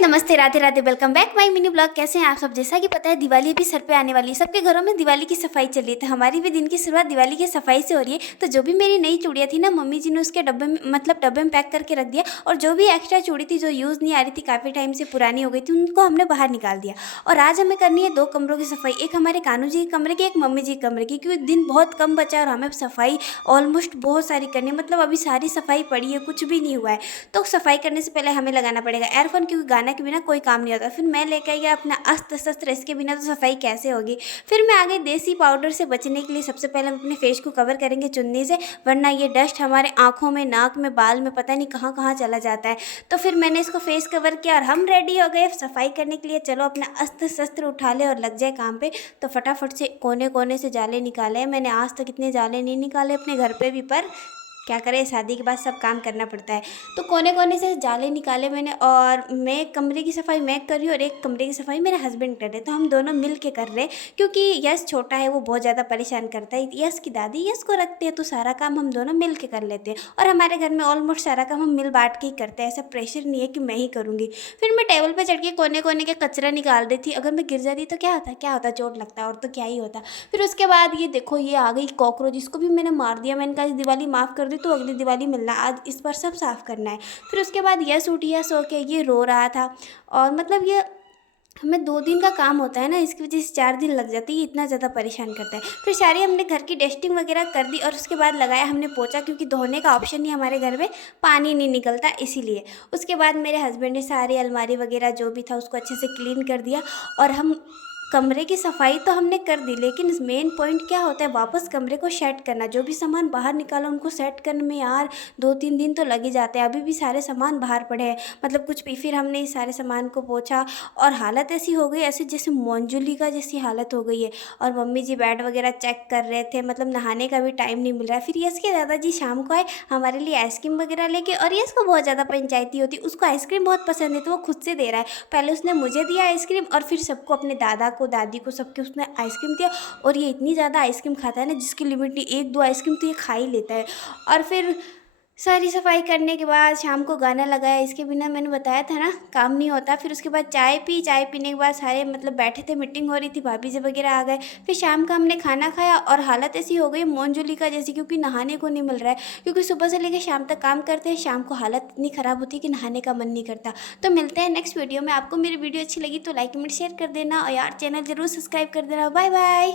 नमस्ते, Radhe Radhe, welcome back my mini blog. कैसे हैं आप सब। जैसा कि पता है दिवाली भी सर पे आने वाली है, सबके घरों में दिवाली की सफाई चल रही है, तो हमारी भी दिन की शुरुआत दिवाली की सफाई से हो रही है। तो जो भी मेरी नई चूड़ियाँ थी ना, मम्मी जी ने उसके डब्बे में डब्बे में पैक करके रख दिया, और जो भी एक्स्ट्रा चूड़ी थी जो यूज़ नहीं आ रही थी, काफ़ी टाइम से पुरानी हो गई थी, उनको हमने बाहर निकाल दिया। और आज हमें करनी है 2 कमरों की सफाई, एक हमारे कान्हू जी के कमरे की, एक मम्मी जी के कमरे की, क्योंकि दिन बहुत कम बचा है और हमें सफाई ऑलमोस्ट बहुत सारी करनी है। मतलब अभी सारी सफाई पड़ी है, कुछ भी नहीं हुआ है। तो सफाई करने से पहले हमें लगाना पड़ेगा एयरफोन, क्योंकि गाना के बिना कोई काम नहीं होता। फिर मैं लेके आई अपना अस्त्र शस्त्र, इसके बिना तो सफाई कैसे होगी। फिर मैं आ गई देसी पाउडर से बचने के लिए। सबसे पहले हम अपने फेस को कवर करेंगे चुन्नी से, वरना ये डस्ट हमारे आंखों में, नाक में, बाल में पता नहीं कहाँ कहाँ चला जाता है। तो फिर मैंने इसको फेस कवर किया और हम रेडी हो गए सफाई करने के लिए। चलो अपना अस्त्र शस्त्र उठा ले और लग जाए काम पे। तो फटाफट से कोने कोने से जाले निकाले। मैंने आज तक इतने जाले नहीं निकाले अपने घर पे भी, पर क्या करें, शादी के बाद सब काम करना पड़ता है। तो कोने कोने से जाले निकाले मैंने, और मैं कमरे की सफाई मैं कर रही हूँ और एक कमरे की सफाई मेरे हस्बैंड कर रहे हैं। तो हम दोनों मिल के कर रहे हैं, क्योंकि यश छोटा है, वो बहुत ज़्यादा परेशान करता है। यश की दादी यश को रखती है, तो सारा काम हम दोनों मिल के कर लेते हैं। और हमारे घर में ऑलमोस्ट सारा काम हम मिल बांट के ही करते हैं, ऐसा प्रेशर नहीं है कि मैं ही करूँगी। फिर मैं टेबल पर चढ़ के कोने कोने के कचरा निकाल रही थी। अगर मैं गिर जाती तो क्या होता, क्या होता, चोट लगता और तो क्या ही होता। फिर उसके बाद ये देखो, ये आ गई कॉकरोच, इसको भी मैंने मार दिया। मैंने कहा इस दिवाली माफ़ कर दी तो अगली दिवाली मिलना, आज इस पर सब साफ़ करना है। फिर उसके बाद यश उठिया सो के, ये रो रहा था। और मतलब ये हमें 2 दिन का काम होता है ना, इसकी वजह से 4 दिन लग जाती है, ये इतना ज़्यादा परेशान करता है। फिर सारी हमने घर की डस्टिंग वगैरह कर दी, और उसके बाद लगाया हमने पोछा, क्योंकि धोने का ऑप्शन ही हमारे घर में पानी नहीं निकलता इसीलिए। उसके बाद मेरे हस्बैंड ने सारी अलमारी वगैरह जो भी था उसको अच्छे से क्लीन कर दिया। और हम कमरे की सफाई तो हमने कर दी, लेकिन मेन पॉइंट क्या होता है, वापस कमरे को सेट करना। जो भी सामान बाहर निकाला उनको सेट करने में यार 2-3 दिन तो लग ही जाते हैं। अभी भी सारे सामान बाहर पड़े हैं, मतलब कुछ भी। फिर हमने इस सारे सामान को पोंछा, और हालत ऐसी हो गई, ऐसे जैसे मोंजुली का जैसी हालत हो गई है। और मम्मी जी बेड वगैरह चेक कर रहे थे, मतलब नहाने का भी टाइम नहीं मिल रहा है। फिर यश के दादाजी शाम को आए हमारे लिए आइसक्रीम वगैरह लेके, और यश को बहुत ज़्यादा पंचायती होती, उसको आइसक्रीम बहुत पसंद है, तो वो खुद से दे रहा है। पहले उसने मुझे दिया आइसक्रीम, और फिर सबको, अपने दादा को, दादी को, सबके उसने आइसक्रीम दिया। और ये इतनी ज़्यादा आइसक्रीम खाता है ना, जिसकी लिमिट नहीं, 1-2 आइसक्रीम तो ये खा ही लेता है। और फिर सारी सफाई करने के बाद शाम को गाना लगाया, इसके बिना मैंने बताया था ना काम नहीं होता। फिर उसके बाद चाय पी, चाय पीने के बाद सारे मतलब बैठे थे, मीटिंग हो रही थी, भाभी जी वगैरह आ गए। फिर शाम का हमने खाना खाया, और हालत ऐसी हो गई मोंजुली का जैसी, क्योंकि नहाने को नहीं मिल रहा है। क्योंकि सुबह से लेकर शाम तक काम करते हैं, शाम को हालत इतनी ख़राब होती है कि नहाने का मन नहीं करता। तो मिलते हैं नेक्स्ट वीडियो में। आपको मेरी वीडियो अच्छी लगी तो लाइक कमेंट शेयर कर देना, और यार चैनल ज़रूर सब्सक्राइब कर देना। Bye bye.